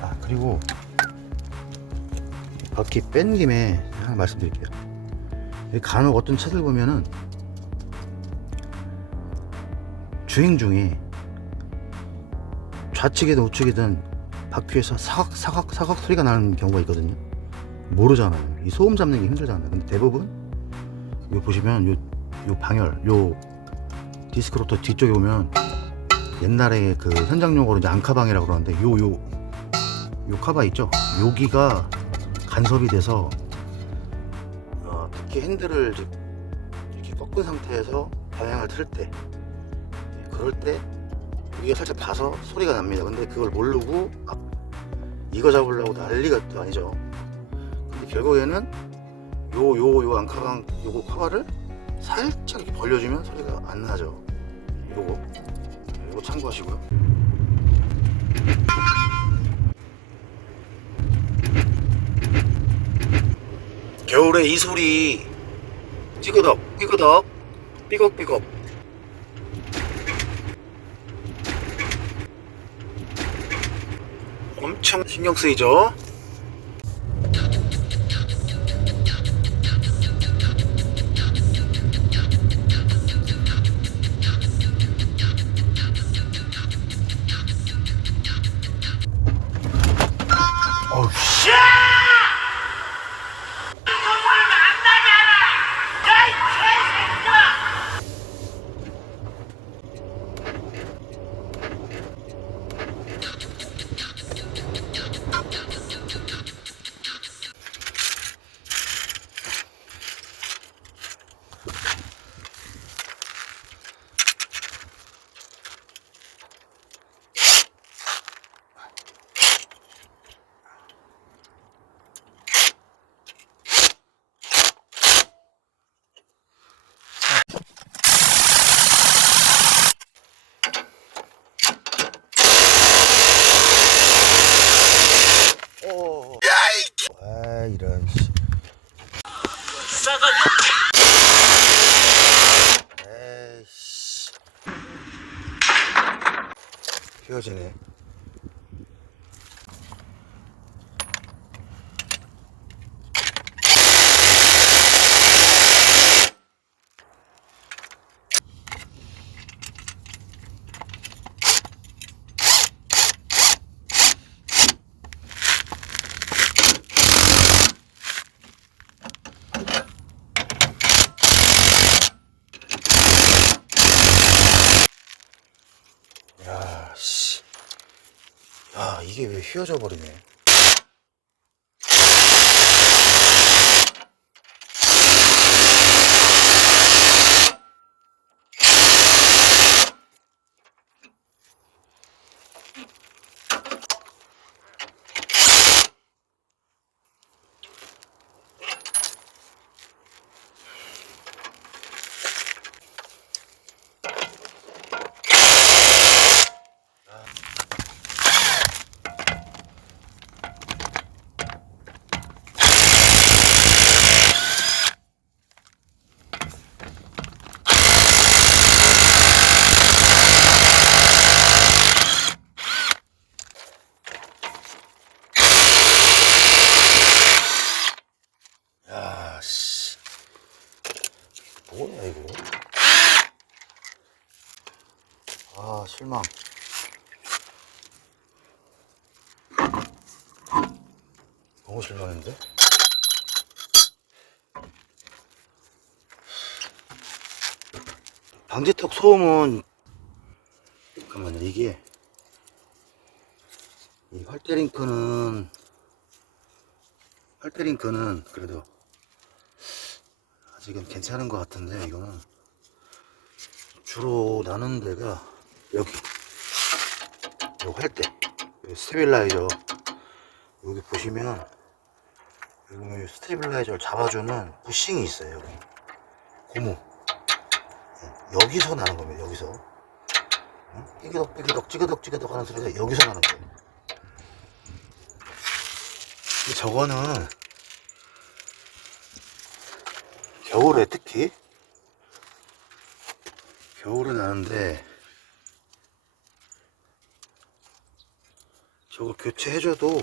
아 그리고 바퀴 뺀 김에 하나 말씀드릴게요. 간혹 어떤 차들 보면은 주행 중에 좌측이든 우측이든 바퀴에서 사각 사각 사각 소리가 나는 경우가 있거든요. 모르잖아요. 이 소음 잡는 게 힘들잖아요. 근데 대부분 요 보시면 요, 요 방열, 요 디스크로터 뒤쪽에 오면 옛날에 그 현장 용어로 이제 앙카방이라고 그러는데 요 요 요 카바 있죠? 여기가 간섭이 돼서 어, 특히 핸들을 이렇게 꺾은 상태에서 방향을 틀때 예, 그럴 때 여기가 살짝 봐서 소리가 납니다. 근데 그걸 모르고 막 이거 잡으려고 난리가 또 아니죠. 근데 결국에는 요 요요 앙카방 요거 카바를 살짝 이렇게 벌려주면 소리가 안 나죠. 요거 요거 참고하시고요. 겨울에 이 소리 찌그덕 삐그덕 삐걱삐걱 엄청 신경 쓰이죠? 어우 씨. 아 이런 씨. 에이씨. 휘어지네. 야, 씨. 야, 이게 왜 휘어져 버리네. 야, 씨. 이거? 아, 실망. 너무 실망인데? 방지턱 소음은 잠깐만요 이게 이 활대링크는 활대링크는 그래도 아직은 괜찮은 것 같은데 이거는 주로 나는 데가 여기. 요 활대. 스테빌라이저. 여기 보시면 여기 스테빌라이저를 잡아주는 부싱이 있어요 여기. 고무. 예, 여기서 나는 겁니다 여기서. 응? 삐기덕 삐기덕 찌그덕 찌그덕 하는 소리가 여기서 나는 거예요. 저거는 겨울에 특히? 겨울에 나는데 저거 교체해줘도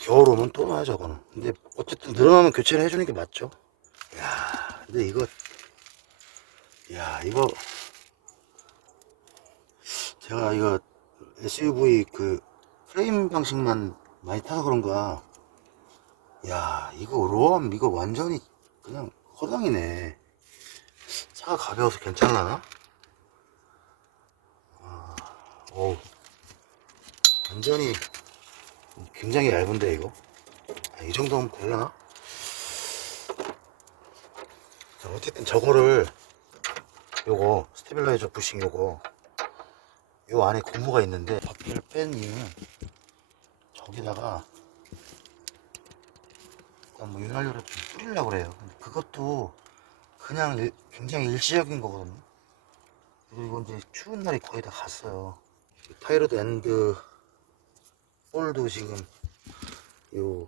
겨울 오면 또 나요 저거는. 근데 어쨌든 늘어나면 교체를 해주는 게 맞죠? 야 근데 이거 야 이거 제가 이거 SUV 그 프레임 방식만 많이 타서 그런가. 야 이거 로암 이거 완전히 그냥 허당이네 차가 가벼워서 괜찮나? 아, 어우 완전히 굉장히 얇은데 이거 아, 이 정도면 되려나? 자, 어쨌든 저거를 요거 스테빌라이저 부싱 요거 요 안에 고무가 있는데 바퀴를 뺀 이유는 저기다가 뭐 윤활유를 좀 뿌리려고 그래요. 그것도 그냥 일- 굉장히 일시적인 거거든요. 그리고 이제 추운 날이 거의 다 갔어요. 타이로드 엔드 볼도 지금 요,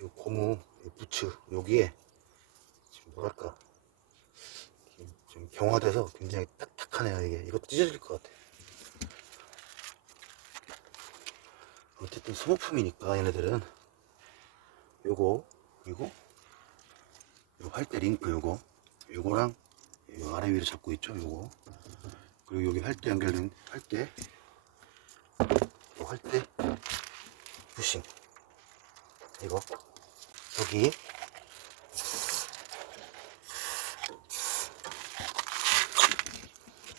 요 고무 요 부츠 여기에 지금 뭐랄까 지금 좀 경화돼서 굉장히 딱딱하네요 이게. 이거 찢어질 것 같아 어쨌든 소모품이니까 얘네들은 요거 그리고 요 활대 링크 요거 요거랑 요 아래 위로 잡고 있죠 요거. 그리고 여기 활대 연결된 활대 요 활대 부싱. 이거 여기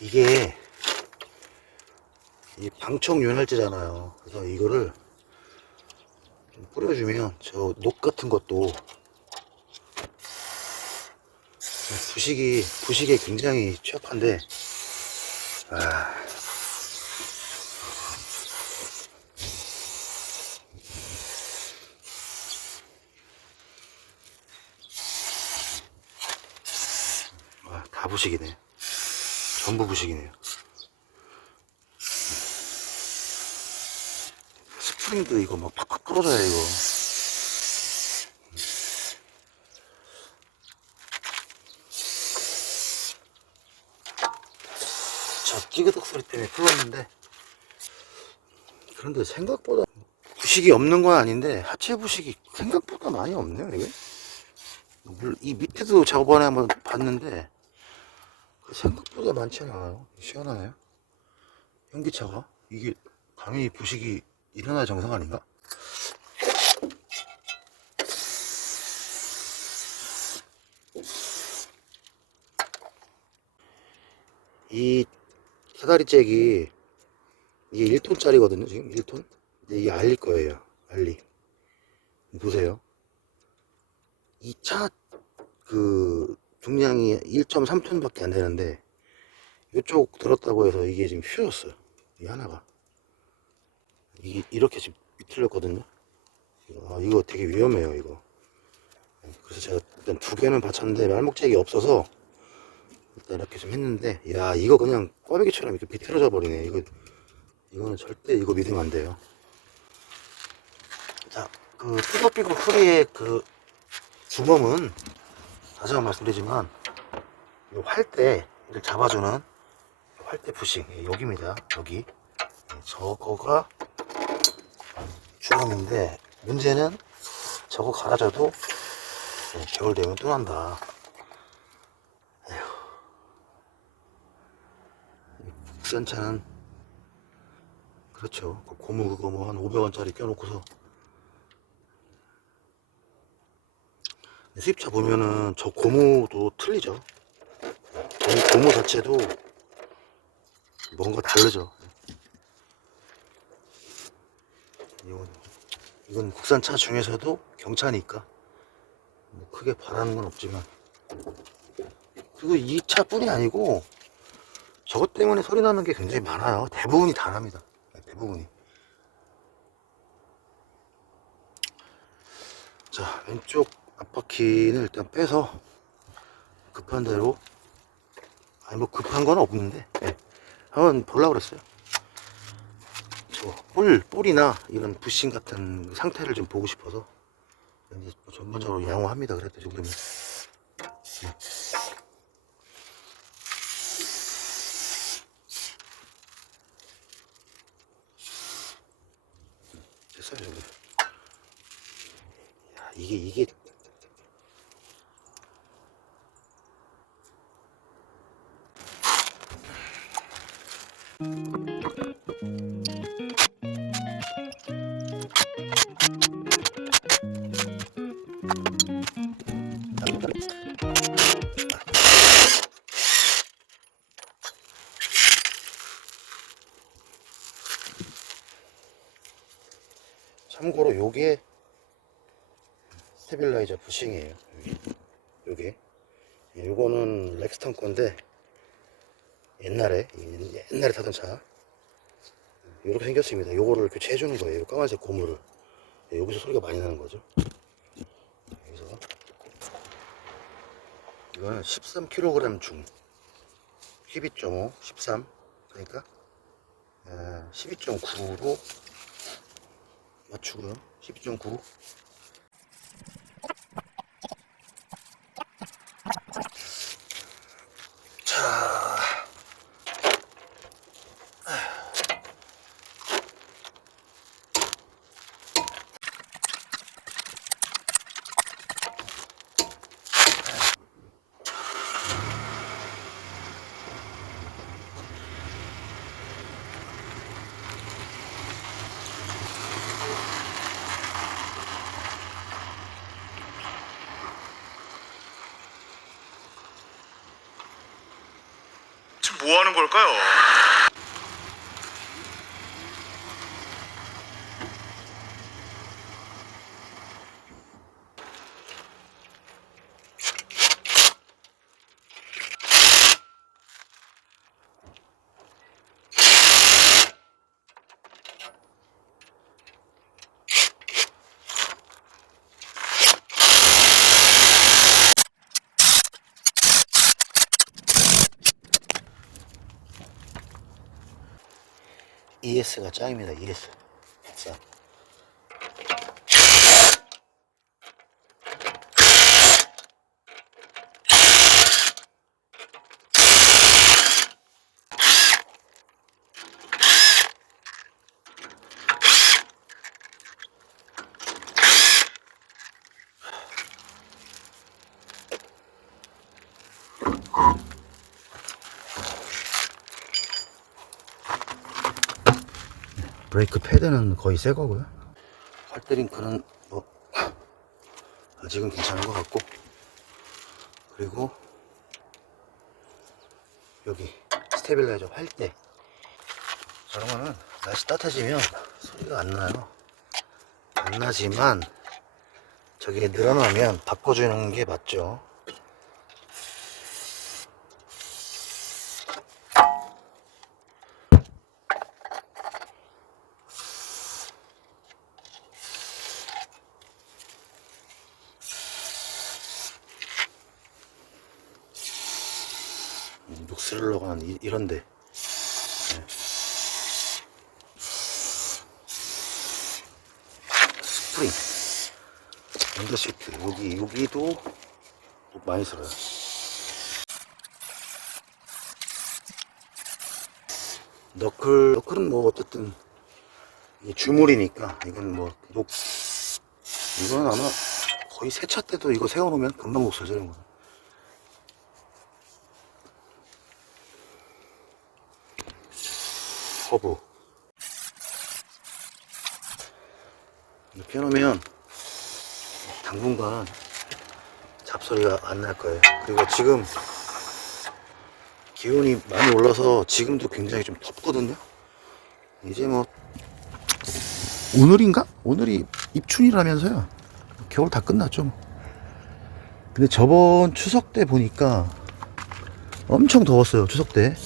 이게 이 방청 윤활제잖아요. 그래서 이거를 좀 뿌려주면 저 녹 같은 것도 부식이 부식에 굉장히 취약한데 아, 아, 다 부식이네. 전부 부식이네요. 스프링도 이거 막 팍팍 부러져요 이거. 저 찌그덕 소리 때문에 풀었는데 그런데 생각보다 부식이 없는 건 아닌데 하체 부식이 생각보다 많이 없네요 이게. 이 밑에도 저번에 한번 봤는데 그 생각보다 많지 않아요. 시원하네요. 현기차가? 이게 감히 부식이 일어날 정상 아닌가? 이 사다리 잭이 이게 1톤짜리거든요 지금 1톤? 근데 이게 알릴 거예요 알리. 보세요. 이 차 그 중량이 1.3톤 밖에 안 되는데 이쪽 들었다고 해서 이게 지금 휘어졌어요 이 하나가. 이게 이렇게 지금 비틀렸거든요. 아, 이거 되게 위험해요 이거. 그래서 제가 일단 두 개는 받쳤는데 말목잭이 없어서 일단 이렇게 좀 했는데 야 이거 그냥 꽈배기처럼 이렇게 비틀어져 버리네. 이거 이거는 절대 이거 믿으면 안 돼요. 자그 피거피거 프리의 그 주범은 다시 한번 말씀드리지만 이 활대를 잡아주는 활대 부싱 예, 여기입니다. 여기. 예, 저거가 주범인데 문제는 저거 갈아줘도 예, 겨울 되면 또 난다 국산차는 그렇죠. 그 고무 그거 뭐 한 500원짜리 껴놓고서 수입차 보면은 저 고무도 틀리죠. 이 고무 자체도 뭔가 다르죠. 이건, 이건 국산차 중에서도 경차니까 뭐 크게 바라는 건 없지만 그리고 이 차뿐이 아니고 저것 때문에 소리 나는 게 굉장히 많아요. 대부분이 다 납니다. 네, 대부분이. 자, 왼쪽 앞바퀴는 일단 빼서 급한 대로 아니 뭐 급한 건 없는데 네. 한번 보려고 그랬어요. 저 볼, 볼이나 이런 부싱 같은 상태를 좀 보고 싶어서 전반적으로 양호합니다. 그래도 지금 있어요 참고로 요게 스테빌라이저 부싱이에요. 요게. 예, 요거는 렉스턴 건데 옛날에 이- 옛날에 타던 차 이렇게 생겼습니다. 요거를 교체해 주는 거예요. 요 까만색 고무를 예, 여기서 소리가 많이 나는 거죠. 여기서 이거는 13kg 중 12.5, 13 그러니까 12.9로 맞추고요. 12.9. 뭐 하는 걸까요? ES가 짱입니다. 자. 브레이크 패드는 거의 새 거고요. 활드링크는 뭐 아직은 괜찮은 것 같고 그리고 여기 스테빌라이저 활대 저런 거는 날씨 따뜻해지면 소리가 안 나요. 안 나지만 저게 늘어나면 바꿔주는 게 맞죠. 녹슬려고 하는 이- 이런데. 네. 스프링. 언더 시트 여기 여기도 녹 많이 슬어요. 너클 너클은 뭐 어쨌든 주물이니까 이건 뭐 녹 이건 아마 거의 세차 때도 이거 세워놓으면 금방 녹슬죠 이런 거 허브 이렇게 해놓으면 당분간 잡소리가 안 날 거예요. 그리고 지금 기온이 많이 올라서 지금도 굉장히 좀 덥거든요. 이제 뭐 오늘인가? 오늘이 입춘이라면서요. 겨울 다 끝났죠 뭐. 근데 저번 추석 때 보니까 엄청 더웠어요 추석 때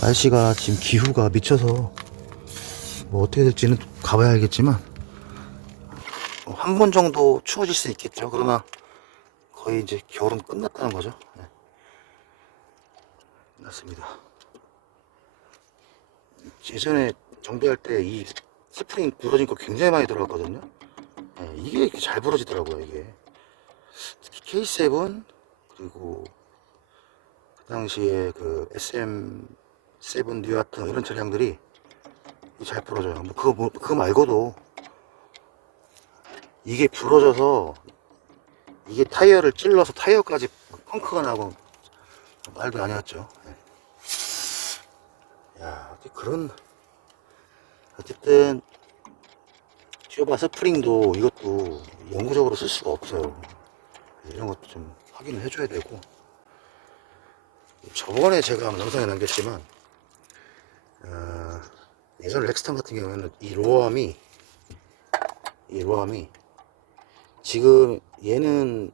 날씨가 지금 기후가 미쳐서 뭐 어떻게 될지는 가봐야 알겠지만 한 번 정도 추워질 수 있겠죠. 그러나 거의 이제 겨울은 끝났다는 거죠. 네. 끝났습니다. 예전에 정비할 때 이 스프링 부러진 거 굉장히 많이 들어갔거든요. 네, 이게 이렇게 잘 부러지더라고요. 이게 특히 K7 그리고 그 당시에 그 SM 세븐 뉴아트 이런 차량들이 잘 부러져요. 뭐 그거 뭐- 그거 말고도 이게 부러져서 이게 타이어를 찔러서 타이어까지 펑크가 나고 말도 아니었죠. 예. 야, 그런 어쨌든 튜바 스프링도 이것도 영구적으로 쓸 수가 없어요. 이런 것도 좀 확인을 해줘야 되고 저번에 제가 영상에 남겼지만 어, 예전 렉스턴 같은 경우에는 이 로암이 이 로암이 지금 얘는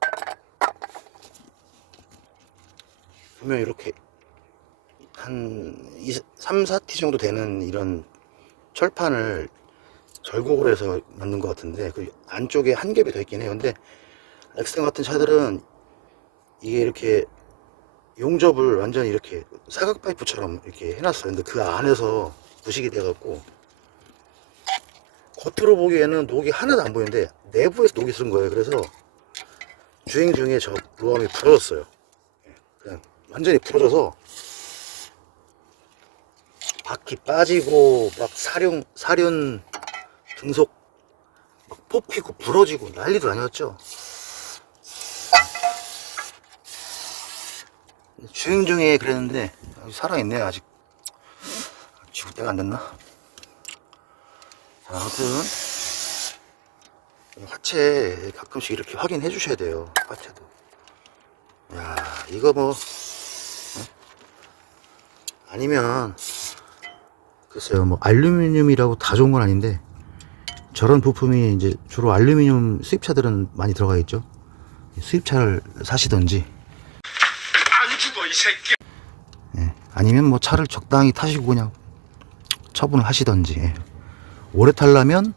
보면 이렇게 한 2, 3, 4T 정도 되는 이런 철판을 절곡을 해서 만든 것 같은데 그 안쪽에 한 겹이 더 있긴 해요. 근데 렉스턴 같은 차들은 이게 이렇게 용접을 완전히 이렇게 사각 파이프처럼 이렇게 해놨어요. 근데 그 안에서 부식이 돼갖고. 겉으로 보기에는 녹이 하나도 안 보이는데 내부에서 녹이 쓴 거예요. 그래서 주행 중에 저 로함이 부러졌어요. 예, 그냥 완전히 부러져서 바퀴 빠지고 막 사륜 사륜 등속 막 뽑히고 부러지고 난리도 아니었죠 주행 중에 그랬는데 살아있네 아직. 죽을 때가 안 됐나? 자, 아무튼 하체 가끔씩 이렇게 확인해 주셔야 돼요 하체도. 야 이거 뭐 어? 아니면 글쎄요 뭐 알루미늄이라고 다 좋은 건 아닌데 저런 부품이 이제 주로 알루미늄 수입차들은 많이 들어가 있죠. 수입차를 사시던지 이 새끼. 예, 아니면 뭐 차를 적당히 타시고 그냥 처분을 하시던지 예. 오래 타려면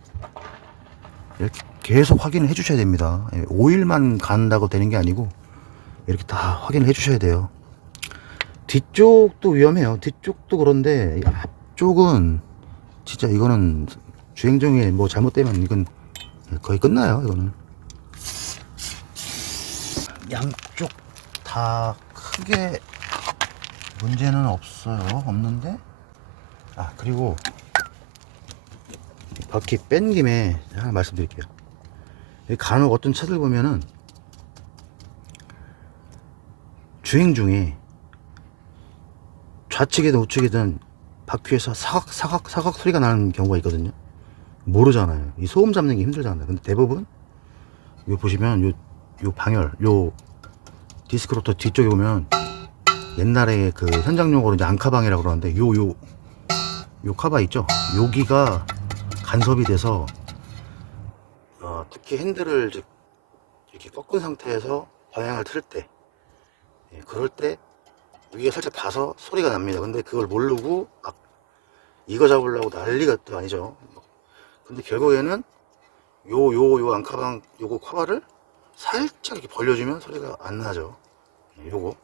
이렇게 계속 확인을 해 주셔야 됩니다 예, 오일만 간다고 되는 게 아니고 이렇게 다 확인을 해 주셔야 돼요 뒤쪽도 위험해요 뒤쪽도 그런데 이 앞쪽은 진짜 이거는 주행 중에 뭐 잘못되면 이건 거의 끝나요 이거는 양쪽 다 크게 문제는 없어요. 없는데? 아, 그리고 바퀴 뺀 김에 하나 말씀드릴게요. 간혹 어떤 차들 보면은 주행 중에 좌측이든 우측이든 바퀴에서 사각, 사각, 사각 소리가 나는 경우가 있거든요. 모르잖아요. 이 소음 잡는 게 힘들잖아요. 근데 대부분, 요 보시면 요, 요 방열, 요 디스크로터 뒤쪽에 보면 옛날에 그 현장 용어로 이제 앙카방이라고 그러는데 요 요 요 카바 있죠? 여기가 간섭이 돼서 어, 특히 핸들을 이렇게 꺾은 상태에서 방향을 틀 때, 예, 그럴 때 위에 살짝 닿아서 소리가 납니다. 근데 그걸 모르고 막 이거 잡으려고 난리가 또 아니죠. 근데 결국에는 요 요요 앙카방 요거 카바를 살짝 이렇게 벌려주면 소리가 안 나죠. 예, 요거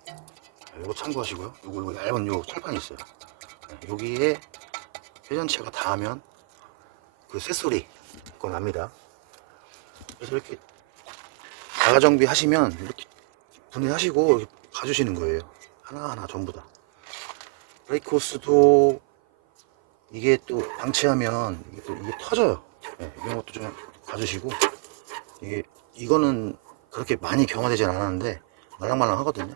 요거 참고하시고요. 요거 요거 얇은 요 철판이 있어요. 예, 여기에 회전체가 닿으면 그 쇳소리 그거 납니다. 그래서 이렇게 자가 정비 하시면 이렇게 분해하시고 가주시는 거예요. 하나하나 전부 다. 브레이크 호스도 이게 또 방치하면 이게 또 이게 터져요. 예, 이런 것도 좀 가주시고 이게 이거는 그렇게 많이 경화되진 않았는데 말랑말랑 하거든요.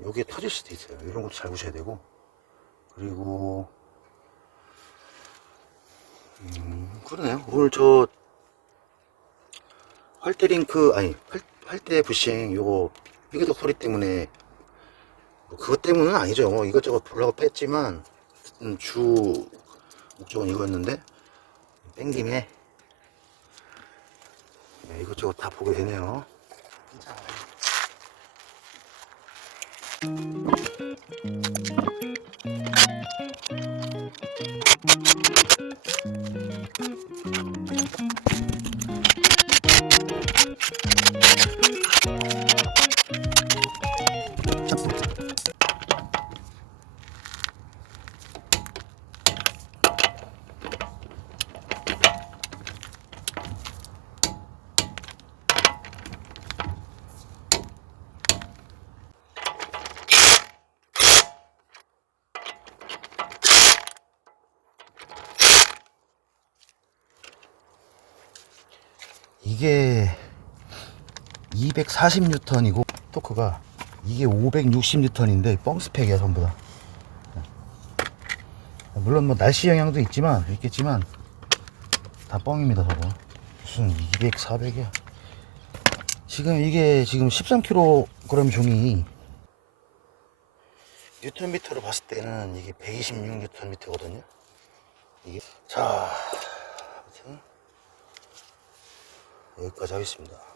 예, 여기에 터질 수도 있어요. 이런 것도 잘 보셔야 되고 그리고 음, 그러네요. 오늘 저 활대링크 아니 활, 활대 부싱 요거 삐그덕 소리 때문에 뭐 그것 때문은 아니죠. 뭐 이것저것 보려고 뺐지만 주 목적은 이거였는데 뺀 김에 네, 이것저것 다 보게 되네요. 괜찮아요. 이게 240N이고 토크가 이게 560N인데 뻥 스펙이야 전부 다. 물론 뭐 날씨 영향도 있지만 있겠지만 다 뻥입니다 저거. 무슨 200, 400이야. 지금 이게 지금 13kg 종이 뉴턴미터로 봤을 때는 이게 126 뉴턴미터거든요. 이게 자 아무튼 여기까지 하겠습니다.